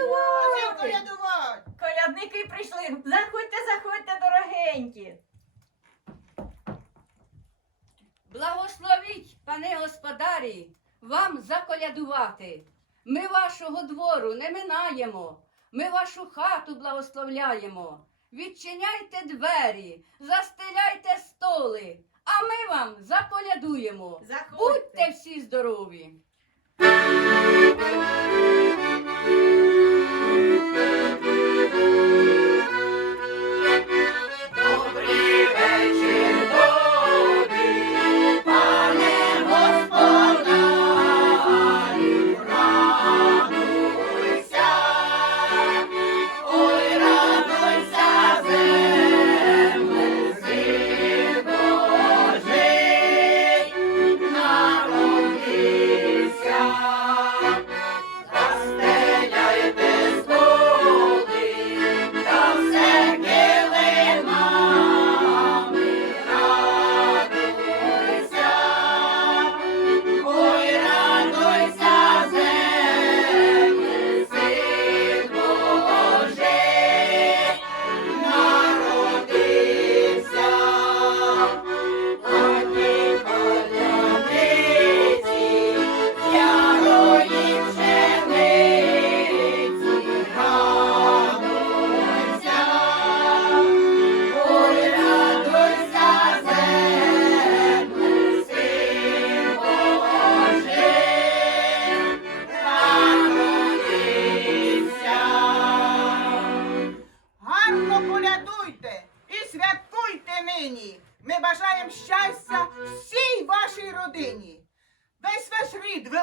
колядувати. колядувати. Колядники прийшли. Заходьте, заходьте, дорогенькі. Благословіть, пане господарі, вам заколядувати. Ми вашого двору не минаємо, ми вашу хату благословляємо. Відчиняйте двері, застеляйте столи, а ми вам заколядуємо. Заходьте. Будьте всі здорові!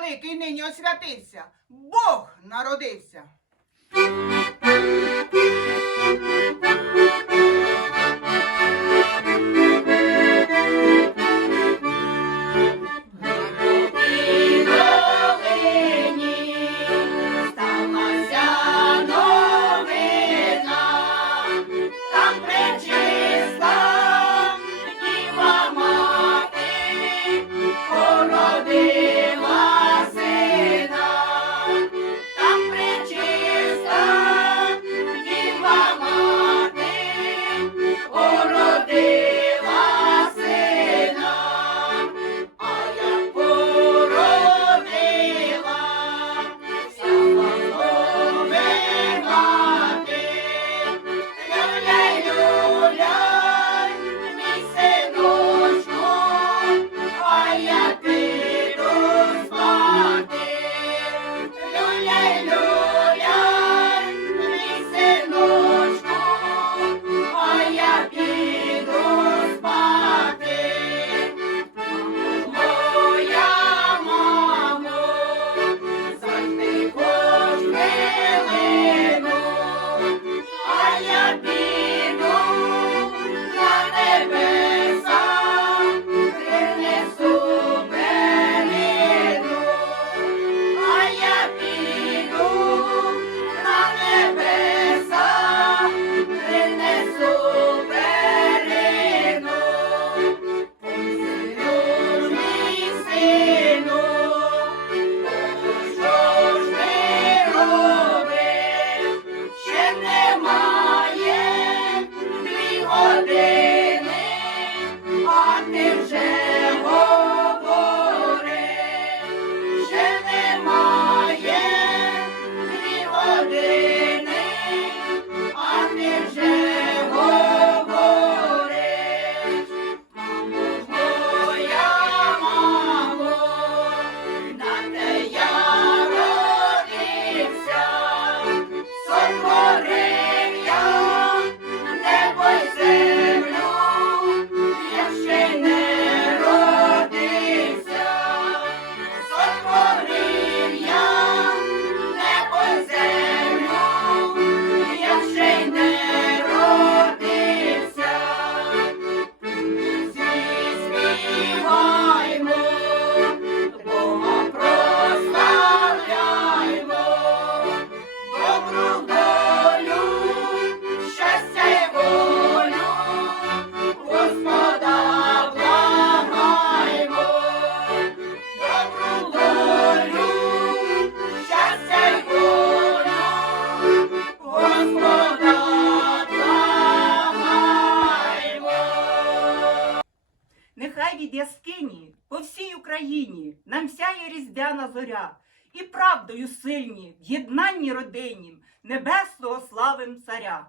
Великий нині освятився. Бог народився. Україні нам сяє різдвяна зоря, і правдою сильні, в єднанні родиннім, небесного славим царя.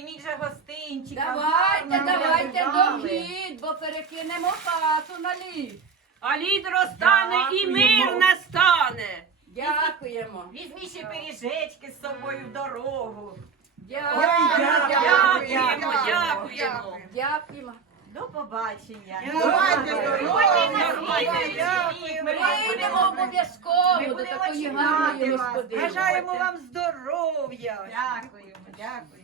Прийміть же гостинчика. Давайте, гарно давайте до лід, бо перекинемо хату на лід. А лід розтане і мир настане. Дякуємо. Візьміть ще пиріжечки з собою в дорогу. Дякуємо. Дякуємо, Дякуємо. дякуємо. Дякуємо. До побачення. Давайте, Ми прийдемо обов'язково до будемо такої чекати гарної вас. господині. Бажаємо вам здоров'я. Дякуємо, дякую.